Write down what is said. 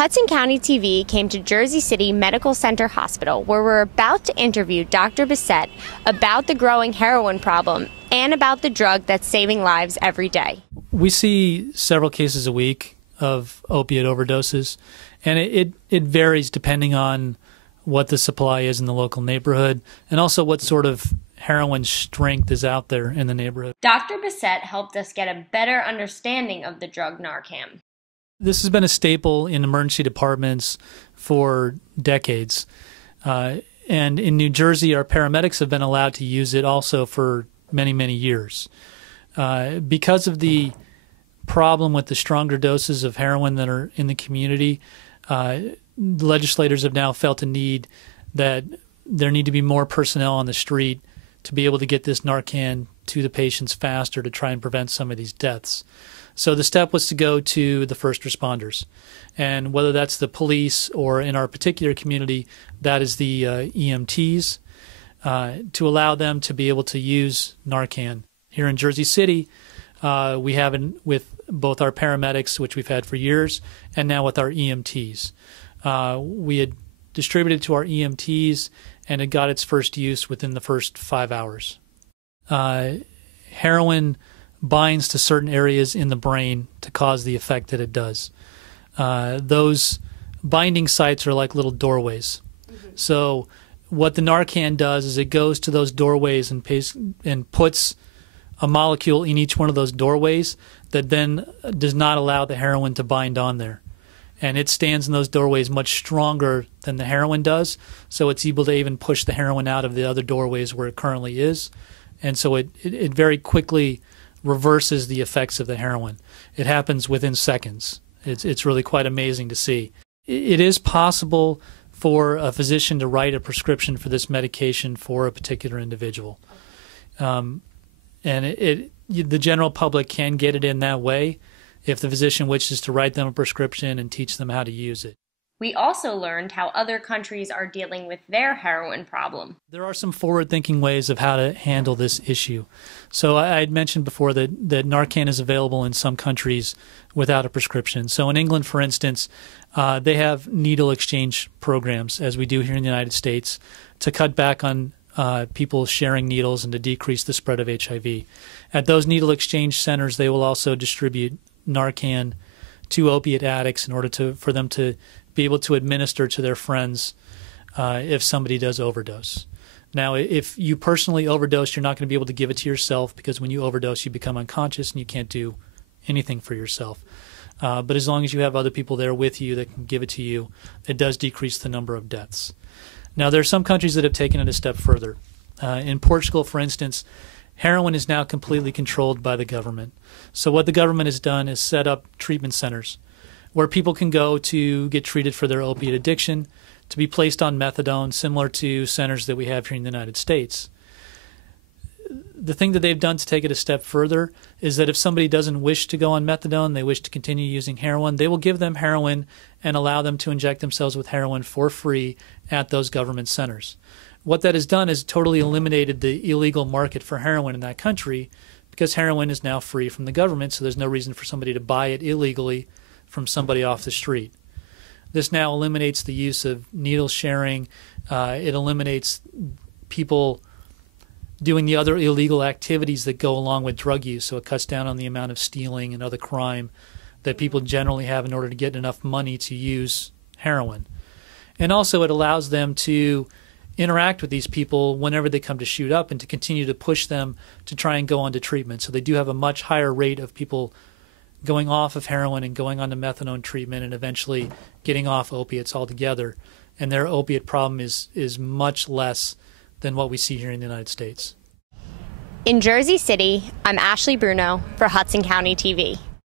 Hudson County TV came to Jersey City Medical Center Hospital, where we're about to interview Dr. Bessette about the growing heroin problem and about the drug that's saving lives every day. We see several cases a week of opiate overdoses, and it varies depending on what the supply is in the local neighborhood and also what sort of heroin strength is out there in the neighborhood. Dr. Bessette helped us get a better understanding of the drug Narcan. This has been a staple in emergency departments for decades. And in New Jersey, our paramedics have been allowed to use it also for many, many years. Because of the problem with the stronger doses of heroin that are in the community, legislators have now felt a need that there need to be more personnel on the street to be able to get this Narcan to the patients faster to try and prevent some of these deaths. So the step was to go to the first responders. And whether that's the police or in our particular community, that is the EMTs, to allow them to be able to use Narcan. Here in Jersey City, we have it with both our paramedics, which we've had for years, and now with our EMTs. We had distributed to our EMTs, and it got its first use within the first 5 hours. Heroin binds to certain areas in the brain to cause the effect that it does. Those binding sites are like little doorways. So what the Narcan does is it goes to those doorways and puts a molecule in each one of those doorways that then does not allow the heroin to bind on there. And it stands in those doorways much stronger than the heroin does, so it's able to even push the heroin out of the other doorways where it currently is. And so it very quickly reverses the effects of the heroin. It happens within seconds. It's really quite amazing to see. It is possible for a physician to write a prescription for this medication for a particular individual. And the general public can get it in that way if the physician wishes to write them a prescription and teach them how to use it. We also learned how other countries are dealing with their heroin problem. There are some forward-thinking ways of how to handle this issue. So I had mentioned before that Narcan is available in some countries without a prescription. So in England, for instance, they have needle exchange programs, as we do here in the United States, to cut back on people sharing needles and to decrease the spread of HIV. At those needle exchange centers, they will also distribute Narcan to opiate addicts in order for them to be able to administer to their friends if somebody does overdose. Now, if you personally overdose, you're not going to be able to give it to yourself because when you overdose, you become unconscious and you can't do anything for yourself. But as long as you have other people there with you that can give it to you, it does decrease the number of deaths. Now, there are some countries that have taken it a step further. In Portugal, for instance, heroin is now completely controlled by the government. So what the government has done is set up treatment centers where people can go to get treated for their opiate addiction, to be placed on methadone, similar to centers that we have here in the United States. The thing that they've done to take it a step further is that if somebody doesn't wish to go on methadone, they wish to continue using heroin, they will give them heroin and allow them to inject themselves with heroin for free at those government centers. What that has done is totally eliminated the illegal market for heroin in that country because heroin is now free from the government, so there's no reason for somebody to buy it illegally from somebody off the street. This now eliminates the use of needle sharing. It eliminates people doing the other illegal activities that go along with drug use, so it cuts down on the amount of stealing and other crime that people generally have in order to get enough money to use heroin. And also it allows them to interact with these people whenever they come to shoot up and to continue to push them to try and go on to treatment. So they do have a much higher rate of people going off of heroin and going on to methadone treatment and eventually getting off opiates altogether. And their opiate problem is much less than what we see here in the United States. In Jersey City, I'm Ashley Bruno for Hudson County TV.